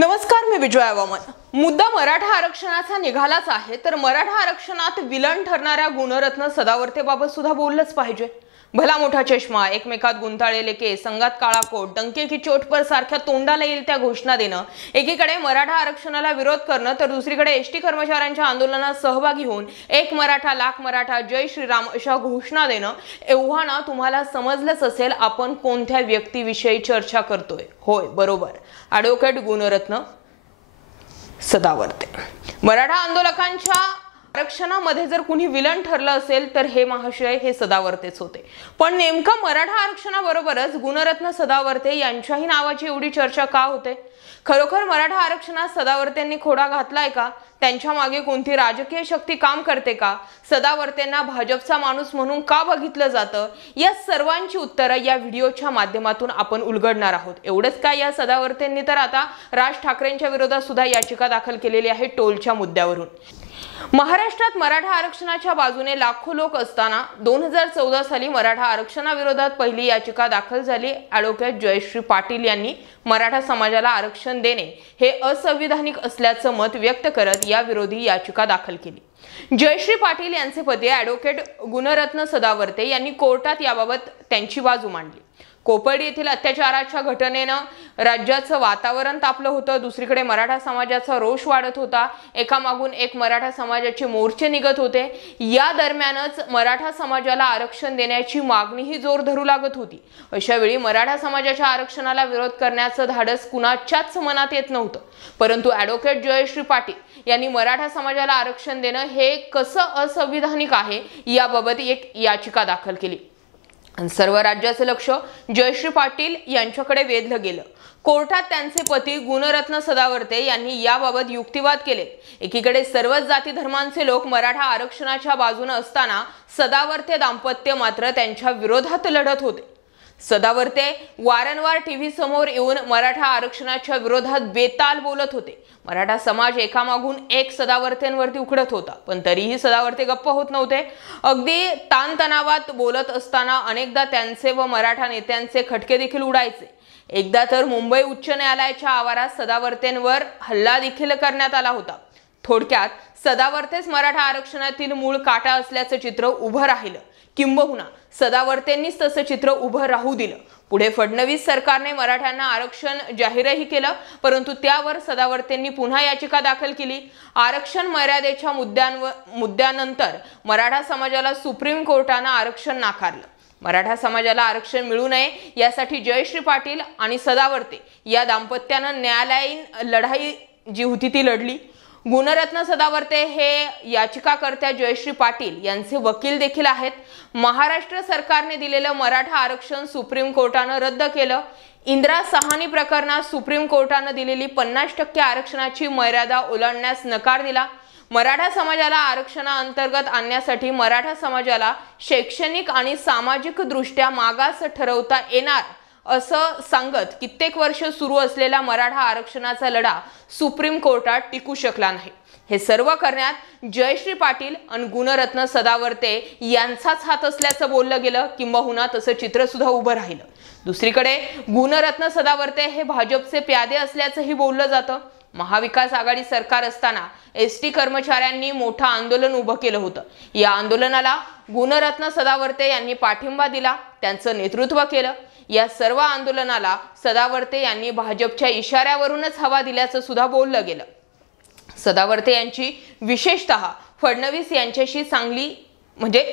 नमस्कार, मी विजया वामन। मुद्दा मराठा आरक्षणाचा निघालाच आहे, तर मराठा आरक्षणात विलन ठरणाऱ्या गुणरत्न सदावर्तेबाबत सुद्धा बोललंच पाहिजे। भला मोठा चष्मा, एकमेकात गुंताळलेले केस, संघात काळा कोट, डंके की चोट पर सारख्या तोंडाला येईल त्या घोषणा देणं, एकीकडे मराठा आरक्षणाला विरोध करणं, तर दुसरीकडे एसटी कर्मचाऱ्यांच्या आंदोलनात सहभागी होऊन एक मराठा लाख मराठा जय श्रीराम अशा घोषणा देणं, एव्हाना तुम्हाला समजलंच असेल आपण कोणत्या व्यक्तीविषयी चर्चा करतोय। होय, बरोबर, ॲडव्होकेट गुणरत्न सदावर्ते। मराठा आंदोलकांच्या आरक्षणामध्ये जर कुणी विलन ठरलं असेल तर हे महाशय हे सदावर्तेच होते। पण नेमकं मराठा आरक्षणाबरोबरच गुणरत्न सदावर्ते यांच्याही नावाची एवढी चर्चा का होते? खरोखर मराठा आरक्षणात सदावर्तेंनी खोडा घातलाय का? त्यांच्या मागे कोणती राजकीय शक्ती काम करते का? सदावर्तेंना भाजपचा माणूस म्हणून का बघितलं जातं? या सर्वांची उत्तरं या व्हिडिओच्या माध्यमातून आपण उलगडणार आहोत। एवढंच काय, या सदावर्तेंनी तर आता राज ठाकरेंच्या विरोधात सुद्धा याचिका दाखल केलेली आहे टोलच्या मुद्द्यावरून। महाराष्ट्रात मराठा आरक्षणाच्या बाजूने लाखो लोक असताना 2014 साली मराठा आरक्षणाविरोधात पहिली याचिका दाखल झाली। ॲडव्होकेट जयश्री पाटील यांनी मराठा समाजाला आरक्षण देणे हे असंविधानिक असल्याचं मत व्यक्त करत या विरोधी याचिका दाखल केली। जयश्री पाटील यांचे पती ॲडव्होकेट गुणरत्न सदावर्ते यांनी कोर्टात याबाबत त्यांची बाजू मांडली। कोपर्डी येथील अत्याचाराच्या घटनेनं राज्याचं वातावरण तापलं होतं। दुसरीकडे मराठा समाजाचा रोष वाढत होता। एकामागून एक मराठा समाजाचे मोर्चे निघत होते। या दरम्यानच मराठा समाजाला आरक्षण देण्याची मागणीही जोर धरू लागत होती। अशा वेळी मराठा समाजाच्या आरक्षणाला विरोध करण्याचं धाडस कुणाच्याच मनात येत नव्हतं। परंतु ॲडव्होकेट जयश्री पाटील यांनी मराठा समाजाला आरक्षण देणं हे कसं असंविधानिक आहे याबाबत एक याचिका दाखल केली। सर्व राज्याचं लक्ष जयश्री पाटील यांच्याकडे वेधलं गेलं। कोर्टात त्यांचे पती गुणरत्न सदावर्ते यांनी याबाबत युक्तिवाद केले। एकीकडे सर्वच जाती धर्मांचे लोक मराठा आरक्षणाच्या बाजूने असताना सदावर्ते दाम्पत्य मात्र त्यांच्या विरोधात लढत होते। सदावर्ते वारंवार टीव्ही समोर येऊन मराठा आरक्षणाच्या विरोधात बेताल बोलत होते। मराठा समाज एकामागून एक सदावर्तेंवरती उकडत होता, पण तरीही सदावर्ते गप्प होत नव्हते। अगदी ताणतणावात बोलत असताना अनेकदा त्यांचे व मराठा नेत्यांचे खटके देखील उडायचे। एकदा तर मुंबई उच्च न्यायालयाच्या आवारात सदावर्तेंवर हल्ला देखील करण्यात आला होता। थोडक्यात सदावर्तेच मराठा आरक्षणातील मूळ काटा असल्याचं चित्र उभं राहिलं, किंबहुना सदावर्तेंनीच तसं चित्र उभं राहू दिलं। पुढे फडणवीस सरकारने मराठ्यांना आरक्षण जाहीरही केलं, परंतु त्यावर सदावर्तेंनी पुन्हा याचिका दाखल केली। आरक्षण मर्यादेच्या मुद्द्यानंतर मराठा समाजाला सुप्रीम कोर्टानं आरक्षण नाकारलं। मराठा समाजाला आरक्षण मिळू नये यासाठी जयश्री पाटील आणि सदावर्ते या दाम्पत्यानं न्यायालयीन लढाई जी होती ती लढली। गुणरत्न सदावर्ते हे याचिकाकर्त्या जयश्री पाटील यांचे वकील देखील आहेत। महाराष्ट्र सरकारने दिलेलं मराठा आरक्षण सुप्रीम कोर्टानं रद्द केलं। इंदिरा साहनी प्रकरणात सुप्रीम कोर्टानं दिलेली 50% आरक्षणाची मर्यादा ओलांडण्यास नकार दिला। मराठा समाजाला आरक्षणाअंतर्गत आणण्यासाठी मराठा समाजाला शैक्षणिक आणि सामाजिक दृष्ट्या मागास ठरवता येणार असं सांगत कित्येक वर्ष सुरू असलेला मराठा आरक्षणाचा लढा सुप्रीम कोर्टात टिकू शकला नाही। हे सर्व करण्यात जयश्री पाटील आणि गुणरत्न सदावर्ते यांचाच हात असल्याचं बोललं गेलं, किंबहुना तसं चित्र सुद्धा उभं राहिलं। दुसरीकडे गुणरत्न सदावर्ते हे भाजपचे प्यादे असल्याचंही बोललं जातं। महाविकास आघाडी सरकार असताना एसटी कर्मचाऱ्यांनी मोठं आंदोलन उभं केलं होतं। या आंदोलनाला गुणरत्न सदावर्ते यांनी पाठिंबा दिला, त्यांचं नेतृत्व केलं। या सर्व आंदोलनाला सदावर्ते यांनी भाजपच्या इशाऱ्यावरूनच हवा दिल्याचं सुद्धा बोललं गेलं। सदावर्ते यांची विशेषतः फडणवीस यांच्याशी चांगली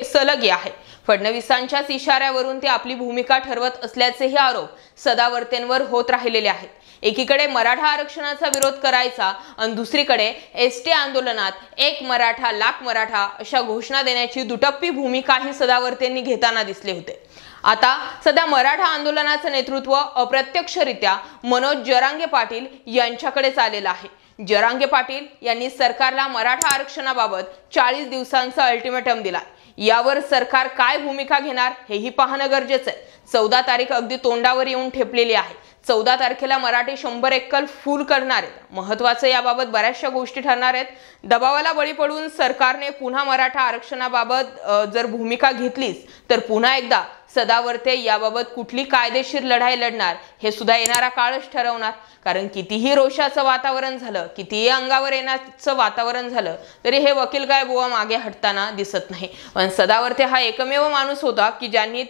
सलगी आहे। फडणवीसांच्याच इशाऱ्यावरून ते आपली भूमिका ठरवत असल्याचेही आरोप सदावर्तेंवर होत राहिलेले आहेत। एकीकडे मराठा आरक्षणाचा विरोध करायचा आणि दुसरीकडे एसटी आंदोलनात एक मराठा लाख मराठा अशा घोषणा देण्याची दुटप्पी भूमिकाही सदावर्तेंनी घेताना दिसले होते। आता सध्या मराठा आंदोलनाचं नेतृत्व अप्रत्यक्षरित्या मनोज जरांगे पाटील यांच्याकडेच आलेलं आहे। जरांगे पाटील यांनी सरकारला मराठा आरक्षणाबाबत 40 दिवसांचा अल्टिमेटम दिला। यावर सरकार काय भूमिका घेणार हेही पाहणं गरजेचं आहे। 14 तारीख अगदी तोंडावर येऊन ठेपलेली आहे। 14 तारखेला मराठी 100 एक्कल फुल करणार आहेत। महत्त्वाचं याबाबत बऱ्याचशा गोष्टी ठरणार आहेत। दबावाला बळी पडून सरकारने पुन्हा मराठा आरक्षणाबाबत जर भूमिका घेतलीच तर पुन्हा एकदा सदावर्ते याबाबत कुठली कायदेशीर लढाई लढणार हे सुद्धा येणारा काळच ठरवणार. कारण कितीही रोषाचं वातावरण झालं, कितीही अंगावर येण्याचं वातावरण झालं तरी हे वकील काय बुवा मागे हटताना दिसत नाही. पण सदावर्ते हा एकमेव माणूस होता की ज्यांनी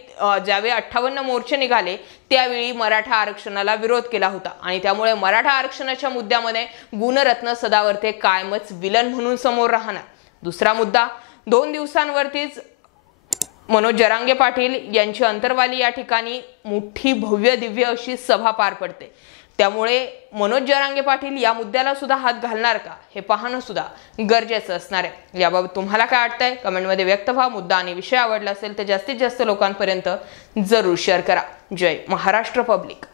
ज्यावेळी 58 मोर्चे निघाले त्यावेळी मराठा आरक्षणाला विरोध केला होता आणि त्यामुळे मराठा आरक्षणाच्या मुद्द्यामध्ये गुणरत्न सदावर्ते कायमच विलन म्हणून समोर राहणार. दुसरा मुद्दा, 2 दिवसांवरतीच मनोज जरांगे पाटील यांची अंतरवाली या ठिकाणी मोठी भव्य दिव्य अशी सभा पार पडते. त्यामुळे मनोज जरांगे पाटील या मुद्द्याला सुद्धा हात घालणार का हे पाहणं सुद्धा गरजेचं असणार आहे. याबाबत तुम्हाला काय वाटतंय कमेंटमध्ये व्यक्त व्हा. मुद्दा आणि विषय आवडला असेल तर जास्तीत जास्त लोकांपर्यंत जरूर शेअर करा. जय महाराष्ट्र पब्लिक.